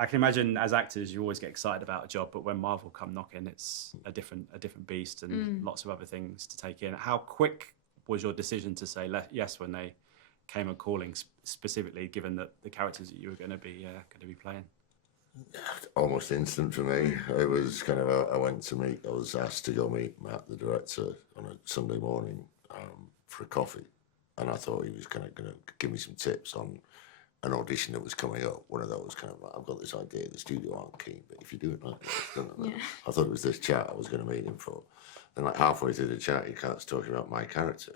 I can imagine as actors you always get excited about a job, but when Marvel come knocking, it's a different beast and lots of other things to take in. How quick was your decision to say yes when they came a calling, specifically given that the characters that you were going to be playing? Almost instant for me. It was kind of I was asked to go meet Matt, the director, on a Sunday morning for a coffee, and I thought he was kind of going to give me some tips on an audition that was coming up. One of those kind of like, I've got this idea, the studio aren't keen, but if you do it right, I thought it was this chat I was going to meet him for. And like halfway through the chat, he starts talking about my character.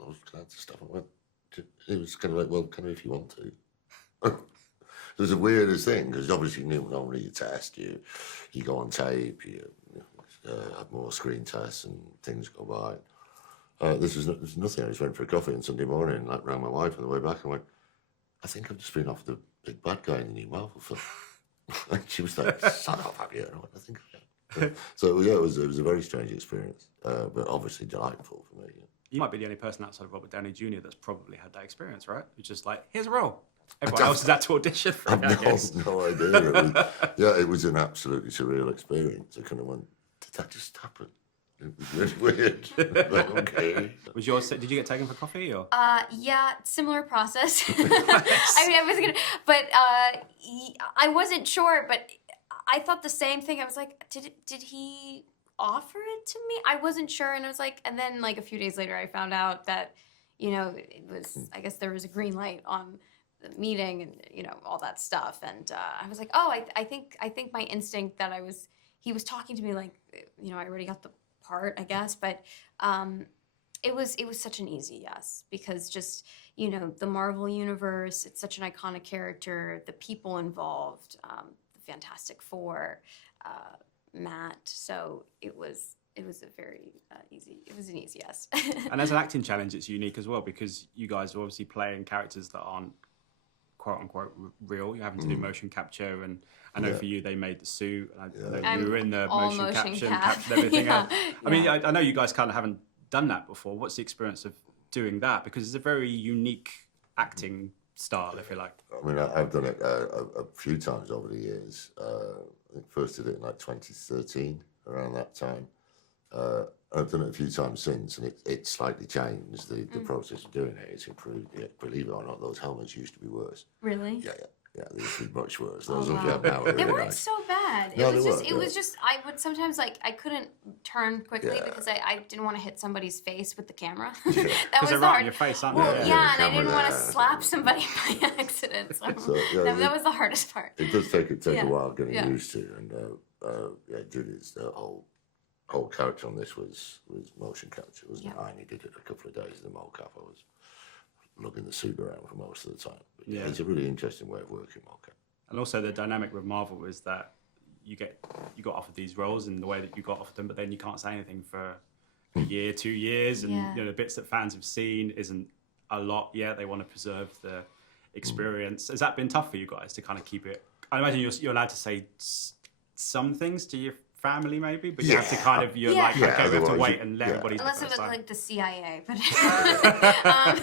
I was glad to stop. I went. It was kind of like, well, kind of if you want to. It was the weirdest thing because obviously normally you test, you go on tape, you have more screen tests and things go by. There's nothing. I just went for a coffee on Sunday morning, and like rang my wife on the way back and went, I think I've just been off the big bad guy in the new Marvel film. And she was like, son of a bitch. I think I am. So yeah, it was a very strange experience, but obviously delightful for me. Yeah. You might be the only person outside of Robert Downey Jr. that's probably had that experience, right? It's just like, here's a role. Everyone else has had to audition for it, I guess. No idea. It was an absolutely surreal experience. I kind of went, did that just happen? It was really weird. Like, okay. Did you get taken for coffee or? Yeah, similar process. I mean, I was gonna, but I wasn't sure. But I thought the same thing. I was like, did he offer it to me? I wasn't sure, and I was like, and then like a few days later, I found out that, it was. I guess there was a green light on the meeting, and all that stuff. And I was like, oh, I think my instinct that he was talking to me like, I already got the part, I guess, but it was such an easy yes, because just the Marvel universe, it's such an iconic character, the people involved, the Fantastic Four, Matt, so it was a very an easy yes. And as an acting challenge, it's unique as well because you guys are obviously playing characters that aren't quote unquote real. You're having to do motion capture, and I know for you they made the suit. And I know you were in the motion capture and captured everything else. I mean, I know you guys kind of haven't done that before. What's the experience of doing that? Because it's a very unique acting style, if you like. I mean, I've done it a few times over the years. I think first did it in like 2013, around that time. I've done it a few times since, and it's slightly changed. The process of doing it, it's improved. Yeah, believe it or not, those helmets used to be worse. Really? Yeah, they used to be much worse. Those ones we have now are really They weren't nice. so bad. No, It was just I would sometimes I couldn't turn quickly because I didn't want to hit somebody's face with the camera. That was they're the right hard. in your face, aren't Well, they? yeah, and I didn't want to slap somebody by accident. So that was the hardest part. It does take a while getting used to, and Judy's whole character on this was motion capture. It wasn't mine. He did it a couple of days in the mocap. I was lugging the suit around for most of the time. But it's a really interesting way of working mocap. And also the dynamic with Marvel is that you got offered these roles in the way that you got offered them, but then you can't say anything for a year, 2 years, and the bits that fans have seen isn't a lot yet. They want to preserve the experience. Has that been tough for you guys to kind of keep it? I imagine you're allowed to say some things to your family maybe, but you have to kind of okay, we have to wait and let everybody. Unless it was like the CIA, but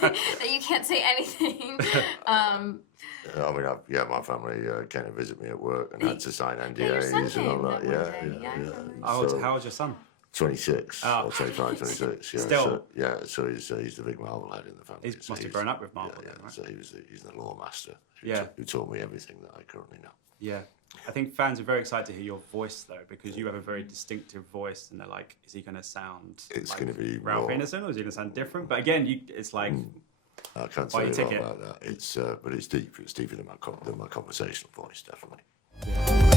that you can't say anything. I mean, my family came to visit me at work and had to sign NDAs and all that. How old's your son? 26 or 25, 26. Yeah. Still. So he's the big Marvel head in the family. He must have grown up with Marvel. Yeah. Then, right? So he's the lore master. Yeah. Who taught me everything that I currently know. Yeah. I think fans are very excited to hear your voice though, because you have a very distinctive voice, and they're like, "Is he going to sound like going to be Ralph Ineson, or is he going to sound different?" But again, it's like I can't say a lot about that. It's but it's deep. It's deeper than my conversational voice, definitely. Yeah.